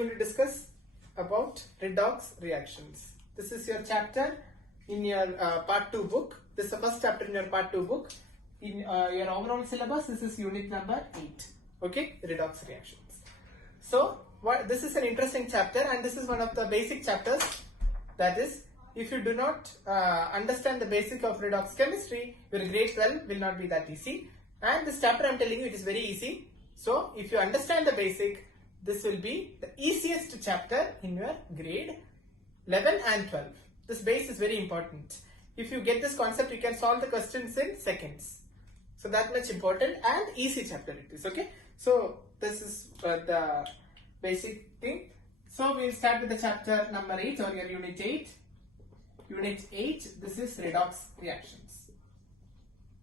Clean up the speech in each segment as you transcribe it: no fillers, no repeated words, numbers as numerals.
going to discuss about redox reactions. This is your chapter in your part 2 book. This is the first chapter in your part 2 book. In your overall syllabus, this is unit number 8. Okay, redox reactions. So, this is an interesting chapter, and this is one of the basic chapters. That is, if you do not understand the basic of redox chemistry, your grade 12 will not be that easy. And this chapter, I am telling you, it is very easy. So, if you understand the basic, this will be the easiest chapter in your grade 11 and 12. This base is very important. If you get this concept, you can solve the questions in seconds. So that much important and easy chapter it is. Okay. So this is the basic thing. So we'll start with the chapter number 8 or your unit 8. Unit 8. This is redox reactions.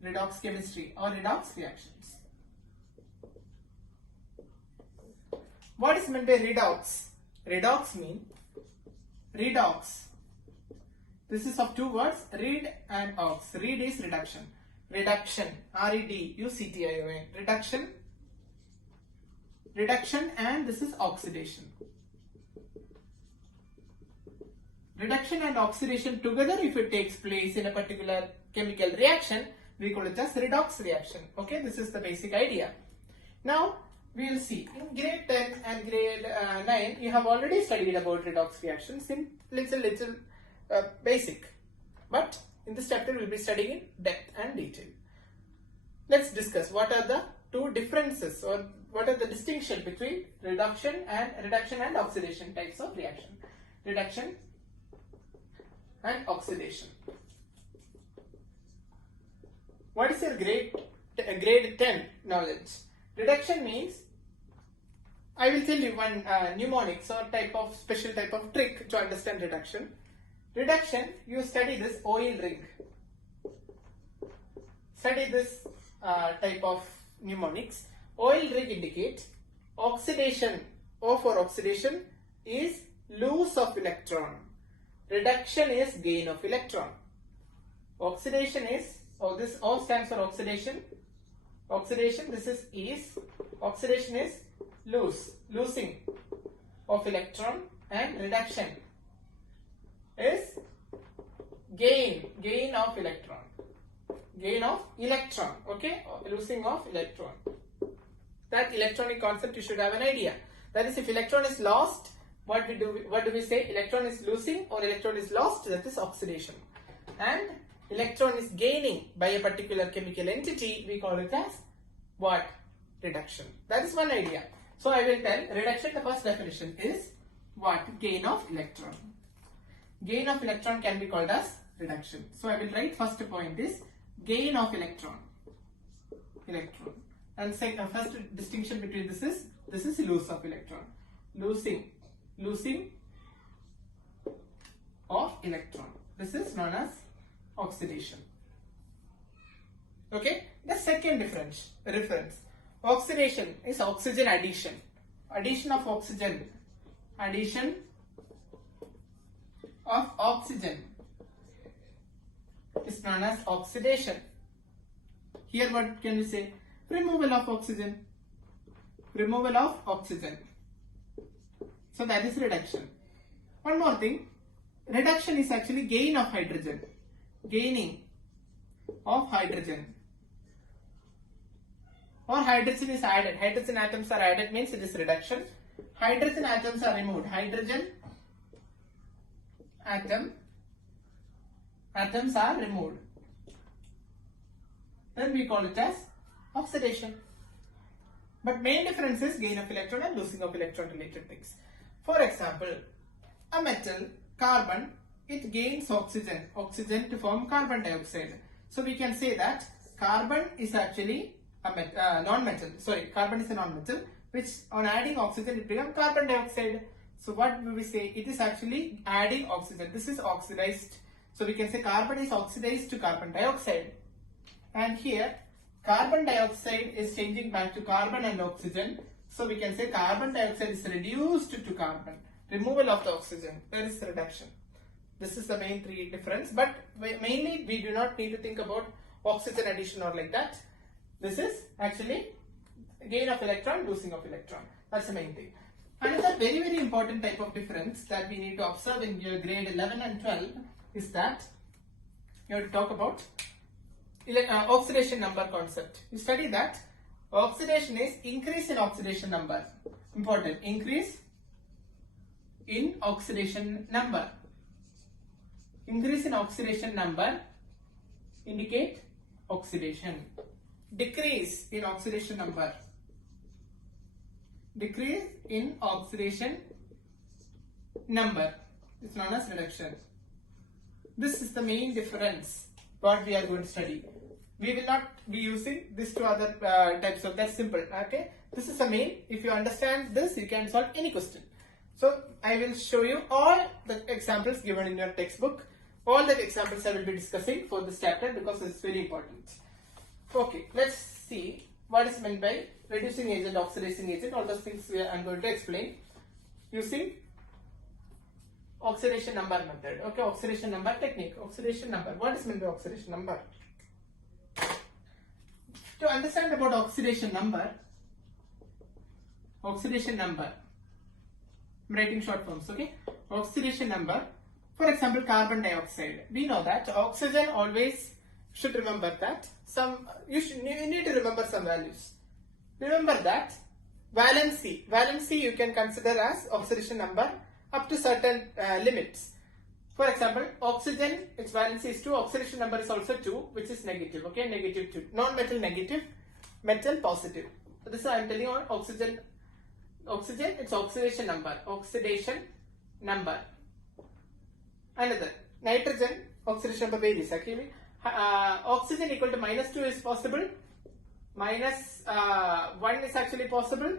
Redox chemistry or redox reactions. What is meant by redox? Redox means redox. This is of two words, read and ox. Read is reduction. Reduction, R-E-D-U-C-T-I-O-N. Reduction. Reduction, and this is oxidation. Reduction and oxidation together, if it takes place in a particular chemical reaction, we call it as redox reaction. Okay, this is the basic idea. Now, we will see in grade 10 and grade 9, you have already studied about redox reactions in little basic. But in this chapter, we will be studying in depth and detail. Let's discuss what are the two differences or what are the distinction between reduction and oxidation types of reaction. Reduction and oxidation. What is your grade 10 knowledge? Reduction means, I will tell you one mnemonics or special type of trick to understand reduction. Reduction, you study this oil ring. Study this type of mnemonics. Oil ring indicates oxidation. O for oxidation is loss of electron. Reduction is gain of electron. Oxidation is, this O stands for oxidation. Oxidation, this is oxidation is losing of electron, and reduction is gain of electron. Gain of electron, okay, losing of electron. That electronic concept you should have an idea. That is, if electron is lost, what do we say? Electron is losing or electron is lost, that is oxidation. And electron is gaining by a particular chemical entity, we call it as what? Reduction. That is one idea. So I will tell reduction, the first definition is what? Gain of electron. Gain of electron can be called as reduction. So I will write first point is gain of electron. And first distinction between this is loss of electron. Losing of electron. This is known as oxidation. Okay. The second reference. Oxidation is oxygen addition. Addition of oxygen. Addition of oxygen is known as oxidation. Here what can we say? Removal of oxygen. Removal of oxygen. So that is reduction. One more thing. Reduction is actually gain of hydrogen. Gaining of hydrogen. Or hydrogen is added. Hydrogen atoms are added means it is reduction. Hydrogen atoms are removed. Hydrogen atoms are removed. Then we call it as oxidation. But main difference is gain of electron and losing of electron related things. For example, a metal, carbon, it gains oxygen to form carbon dioxide. So we can say that carbon is actually a non-metal. Sorry, carbon is a non-metal, which on adding oxygen it becomes carbon dioxide. So what do we say? It is actually adding oxygen. This is oxidized. So we can say carbon is oxidized to carbon dioxide. And here carbon dioxide is changing back to carbon and oxygen. So we can say carbon dioxide is reduced to carbon. Removal of the oxygen. That is reduction. This is the main three difference. But mainly we do not need to think about oxygen addition or like that. This is actually gain of electron, losing of electron. That's the main thing. Another very important type of difference that we need to observe in your grade 11 and 12 is that you have to talk about oxidation number concept. You study that oxidation is increase in oxidation number. Important. Increase in oxidation number. Increase in oxidation number indicate oxidation. Decrease in oxidation number. Decrease in oxidation number is known as reduction. This is the main difference what we are going to study. We will not be using these two other types of, that's simple. Okay, this is the main. If you understand this, you can solve any question. So I will show you all the examples given in your textbook. All the examples I will be discussing for this chapter because it's very important. Okay, let's see what is meant by reducing agent, oxidizing agent. All those things I'm going to explain using oxidation number method. Okay, oxidation number technique. Oxidation number. What is meant by oxidation number? To understand about oxidation number, I'm writing short forms. Okay, oxidation number. For example, carbon dioxide. We know that oxygen always should remember that you need to remember some values. Remember that valency you can consider as oxidation number up to certain limits. For example, oxygen, its valency is 2, oxidation number is also 2, which is negative. Okay, negative 2. Non-metal negative, metal positive. So this I am telling you on oxygen, its oxidation number. Oxidation number. Another, nitrogen, oxidation number varies actually. Oxygen equal to -2 is possible. -1 is actually possible.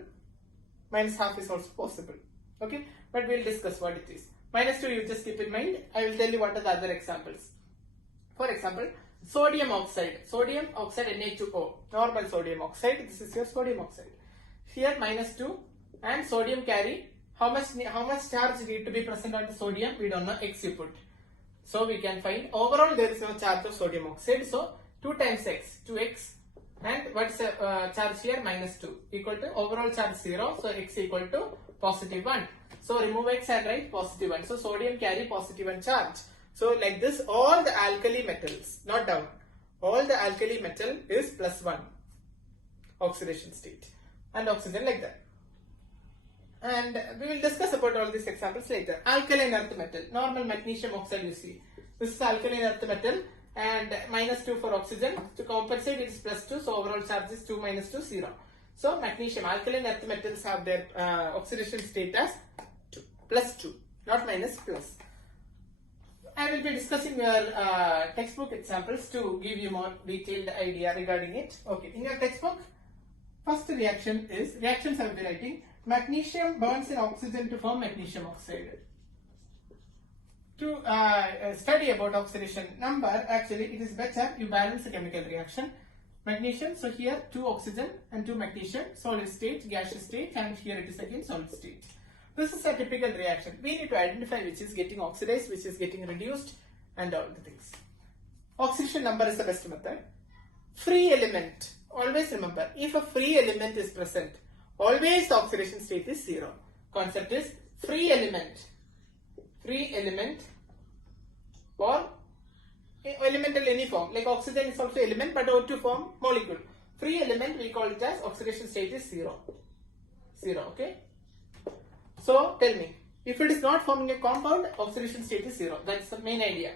-half is also possible. Okay, but we'll discuss what it is. -2 you just keep in mind. I will tell you what are the other examples. For example, sodium oxide Na2O, normal sodium oxide. This is your sodium oxide. Here -2 and sodium carry. How much charge need to be present on the sodium? We don't know. X you put. So we can find overall there is no charge of sodium oxide. So 2 times X, 2X, and what's the charge here? -2 equal to overall charge 0. So X equal to +1. So remove X and write +1. So sodium carry +1 charge. So like this, all the alkali metals, not down, all the alkali metal is +1 oxidation state, and oxygen like that. And we will discuss about all these examples later. Alkaline earth metal, normal magnesium oxide you see. This is alkaline earth metal and -2 for oxygen. To compensate it is +2, so overall charge is 2 - 2, 0. So magnesium, alkaline earth metals have their oxidation state as +2, not plus. I will be discussing your textbook examples to give you more detailed idea regarding it. Okay, in your textbook, first reactions I will be writing. Magnesium burns in oxygen to form magnesium oxide. To study about oxidation number, actually it is better you balance the chemical reaction. Magnesium, so here 2 oxygen and 2 magnesium, solid state, gaseous state, and here it is again solid state. This is a typical reaction. We need to identify which is getting oxidized, which is getting reduced, and all the things. Oxidation number is the best method. Free element, always remember, if a free element is present, always the oxidation state is 0. Concept is free element or elemental any form, like oxygen is also element but O2 form molecule. Free element we call it as oxidation state is 0. Okay. So tell me, if it is not forming a compound, oxidation state is 0. That's the main idea.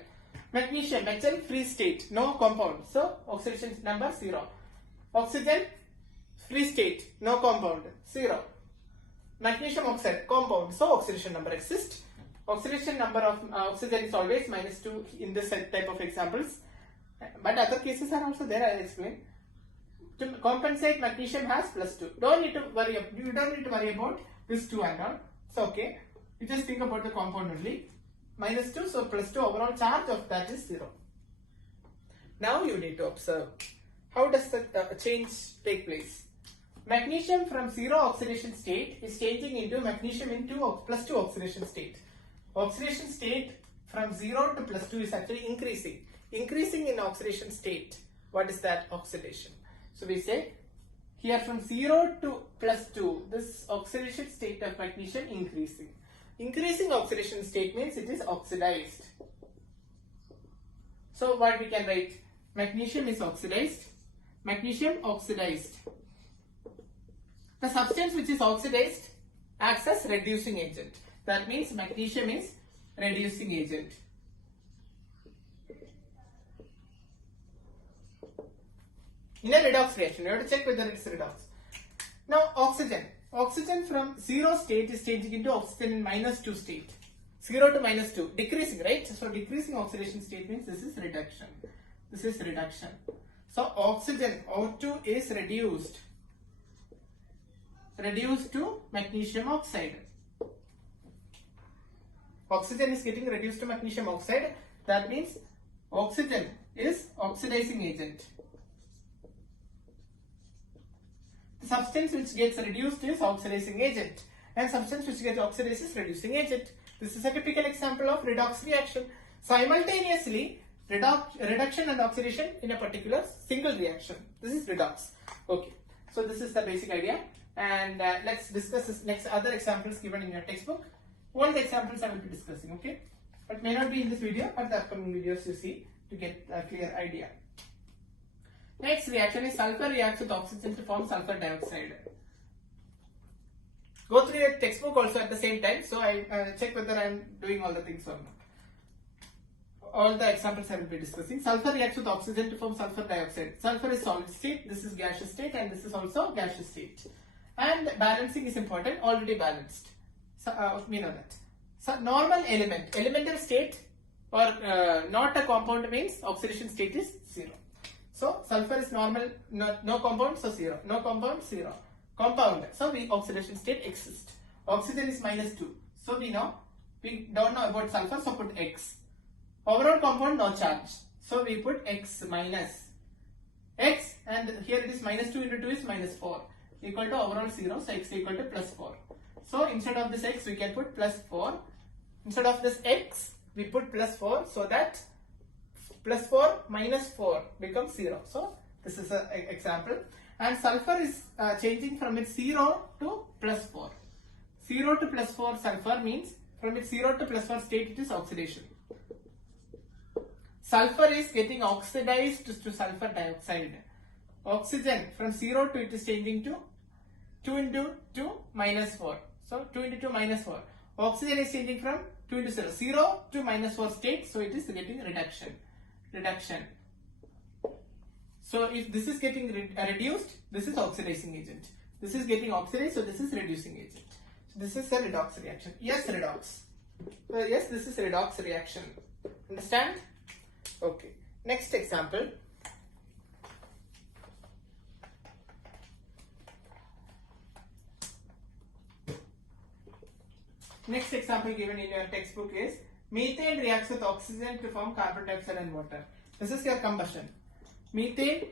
Magnesium, metal, free state, no compound, so oxidation number 0. Oxygen, free state, no compound, 0. Magnesium oxide, compound, so oxidation number exists. Oxidation number of oxygen is always -2 in this type of examples, but other cases are also there. I will explain. To compensate, magnesium has +2. You don't need to worry about this 2 and all. It's okay. You just think about the compound only. -2, so +2 overall charge of that is 0. Now you need to observe how does the change take place. Magnesium from 0 oxidation state is changing into magnesium into +2 oxidation state. Oxidation state from 0 to +2 is actually increasing in oxidation state. What is that? Oxidation. So we say Here from 0 to plus 2, this oxidation state of magnesium increasing. Increasing oxidation state means it is oxidized. So what we can write? Magnesium is oxidized. Magnesium oxidized. The substance which is oxidized acts as reducing agent. That means magnesium is reducing agent. In a redox reaction, you have to check whether it is redox. Now oxygen. Oxygen from 0 state is changing into oxygen in -2 state. 0 to -2. Decreasing, right? So decreasing oxidation state means this is reduction. This is reduction. So oxygen O2 is reduced to magnesium oxide. Oxygen is getting reduced to magnesium oxide. That means oxygen is oxidizing agent. The substance which gets reduced is oxidizing agent, and substance which gets oxidized is reducing agent. This is a typical example of redox reaction. Simultaneously, reduction and oxidation in a particular single reaction. This is redox. Okay, so this is the basic idea, and let's discuss this next other examples given in your textbook. All the examples I will be discussing, okay, but may not be in this video, but the upcoming videos you see to get a clear idea. Next reaction is sulfur reacts with oxygen to form sulfur dioxide. Go through your textbook also at the same time, so I check whether I am doing all the things or not. All the examples I will be discussing. Sulfur reacts with oxygen to form sulfur dioxide. Sulfur is solid state, this is gaseous state, and this is also gaseous state. And balancing is important, already balanced. So we know that. So normal element, elemental state or not a compound means oxidation state is 0. So sulfur is normal, no compound, so 0. No compound, 0. Compound, so the oxidation state exists. Oxygen is -2. So we don't know about sulfur, so put X. Overall compound, no charge. So we put X minus. X, and here it is -2 into 2 is -4. Equal to overall 0, so X equal to +4. So instead of this X, we can put +4. Instead of this X, we put +4, so that +4 minus 4 becomes 0. So this is an example. And sulfur is changing from its 0 to +4. 0 to +4 sulfur means from its 0 to +4 state it is oxidation. Sulfur is getting oxidized to sulfur dioxide. Oxygen from 0 to it is changing to 2 into 2 minus 4. So 2 into 2 minus 4. Oxygen is changing from 2 into 0. 0 to -4 state, so it is getting reduction. So if this is getting reduced, this is oxidizing agent. This is getting oxidized, so this is reducing agent. So this is a redox reaction. Yes, redox. Yes, this is redox reaction. Understand? Okay. Next example. Next example given in your textbook is methane reacts with oxygen to form carbon dioxide and water. This is your combustion. Methane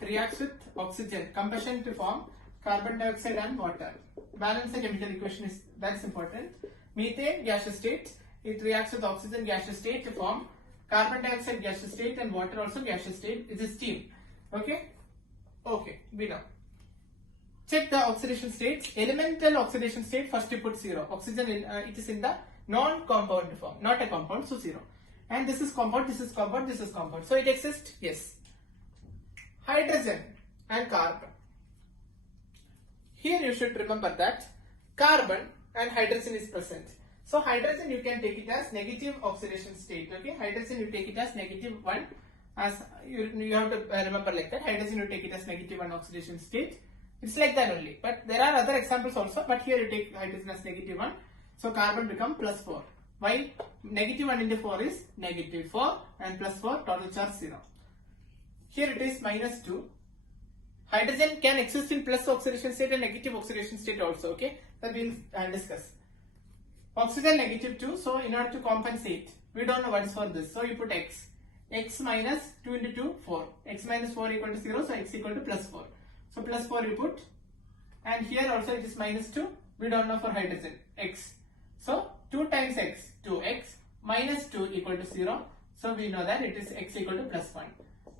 reacts with oxygen, combustion to form carbon dioxide and water. Balance the chemical equation is that's important. Methane gaseous state, it reacts with oxygen gaseous state to form carbon dioxide gaseous state and water also gaseous state. It is steam. Okay? Okay, we know. Check the oxidation states. Elemental oxidation state, first you put 0. Oxygen it is in the non-compound form, not a compound, so 0. And this is compound, this is compound, this is compound. So it exists? Yes. Hydrogen and carbon. Here you should remember that carbon and hydrogen is present. So hydrogen you can take it as negative oxidation state. Okay, hydrogen you take it as -1. As you have to remember like that. Hydrogen you take it as -1 oxidation state. It's like that only. But there are other examples also. But here you take hydrogen as -1. So carbon become +4. Why? -1 into 4 is -4 and +4 total charge 0. Here it is -2. Hydrogen can exist in plus oxidation state and negative oxidation state also. Okay, that we'll discuss. Oxygen -2. So in order to compensate, we don't know what is for this. So you put X. X minus 2 into 2, 4. X minus 4 equal to 0. So X equal to +4. So +4 you put. And here also it is -2. We don't know for hydrogen. X. So 2 times X, 2X. -2 equal to 0. So we know that it is X equal to +1.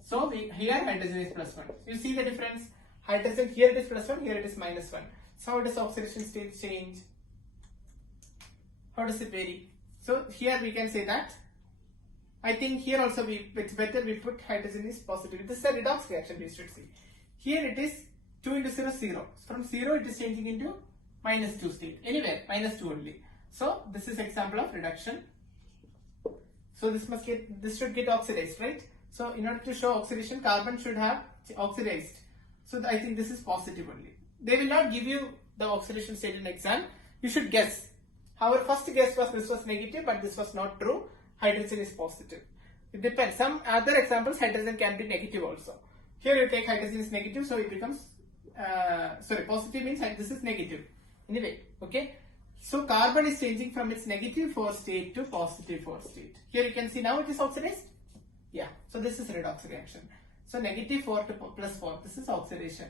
So here hydrogen is +1. You see the difference? Hydrogen, here it is +1, here it is -1. So how does oxidation state change? How does it vary? So here we can say that, I think here also it's better we put hydrogen is positive. This is a redox reaction we should see. Here it is 2 into 0, 0. From 0 it is changing into -2 state. Anywhere, -2 only. So this is example of reduction. So this should get oxidized, right? So in order to show oxidation, carbon should have oxidized. So I think this is positive only. They will not give you the oxidation state in exam. You should guess. Our first guess was this was negative, but this was not true. Hydrogen is positive. It depends. Some other examples, hydrogen can be negative also. Here you take hydrogen is negative, so it becomes, positive means this is negative. Anyway, okay. So carbon is changing from its -4 state to +4 state. Here you can see now it is oxidized. Yeah. So this is redox reaction. So -4 to +4. This is oxidation.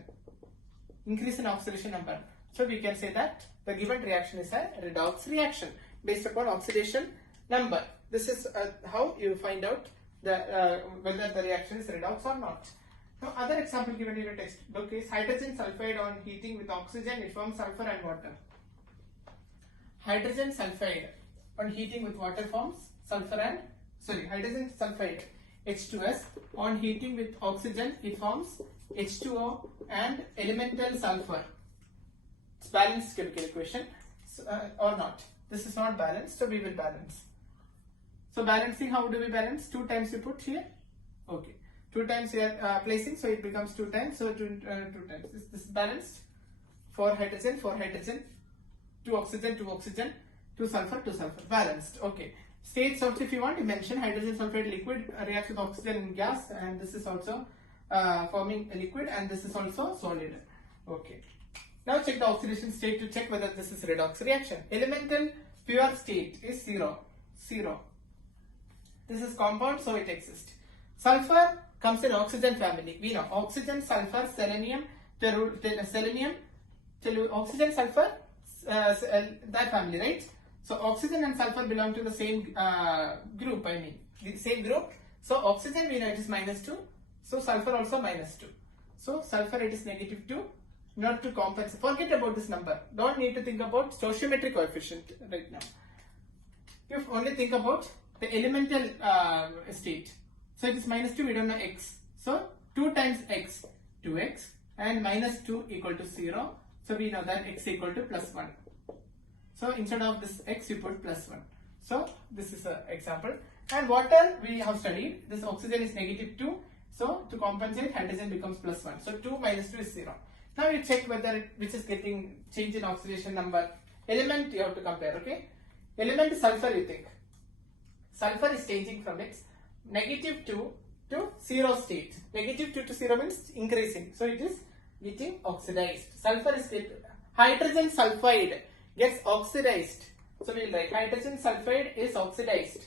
Increase in oxidation number. So we can say that the given reaction is a redox reaction based upon oxidation number. This is how you find out whether the reaction is redox or not. Now, other example given in your textbook is hydrogen sulfide on heating with oxygen, it forms sulfur and water. Hydrogen sulfide on heating with water forms sulfur and, hydrogen sulfide H2S on heating with oxygen, it forms H2O and elemental sulfur. It's balanced chemical equation or not. This is not balanced, so we will balance. So balancing, how do we balance? 2 times you put here. Okay. 2 times we are placing, so it becomes 2 times. So 2 times. This is balanced. 4 hydrogen, 2 oxygen, 2 oxygen, 2 sulfur, 2 sulfur. Balanced. Okay. States also, if you want to mention, hydrogen sulfide liquid reacts with oxygen in gas, and this is also forming a liquid, and this is also solid. Okay. Now check the oxidation state to check whether this is redox reaction. Elemental pure state is 0. 0. This is compound, so it exists. Sulfur comes in oxygen family. We know oxygen, sulfur, selenium, oxygen, sulfur, that family, right? So oxygen and sulfur belong to the same group. I mean, the same group. So oxygen we know it is -2. So sulfur also -2. So sulfur it is -2. Not to compensate. Forget about this number. Don't need to think about stoichiometric coefficient right now. You only think about the elemental state. So it is -2, we don't know x. So 2 times x, 2x, and -2 equal to 0. So we know that x equal to +1. So instead of this x, you put +1. So this is an example. And water we have studied. This oxygen is -2. So to compensate, hydrogen becomes +1. So 2 minus 2 is 0. Now you check whether which is getting change in oxidation number. Element you have to compare, okay? Element is sulfur, you think. Sulfur is changing from its -2 to 0 state. -2 to 0 means increasing. So it is getting oxidized. Sulfur is hydrogen sulfide gets oxidized. So we will write hydrogen sulfide is oxidized.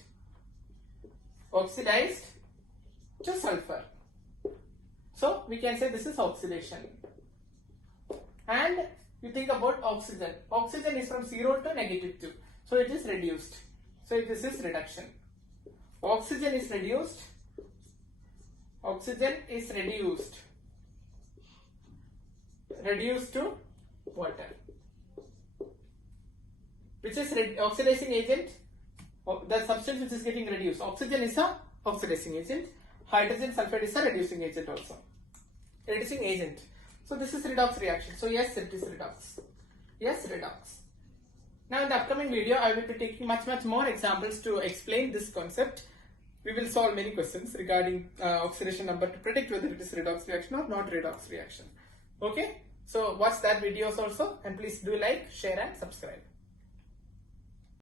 Oxidized to sulfur. So we can say this is oxidation. And you think about oxygen. Oxygen is from 0 to -2. So it is reduced. So this is reduction. Oxygen is reduced. Oxygen is reduced. Reduced to water. Which is oxidizing agent? The substance which is getting reduced. Oxygen is a oxidizing agent. Hydrogen sulfide is a reducing agent also. Reducing agent. So this is redox reaction. So yes, it is redox. Yes, redox. Now in the upcoming video, I will be taking much more examples to explain this concept. We will solve many questions regarding oxidation number to predict whether it is redox reaction or not redox reaction. Okay. So watch that videos also, and please do like, share and subscribe.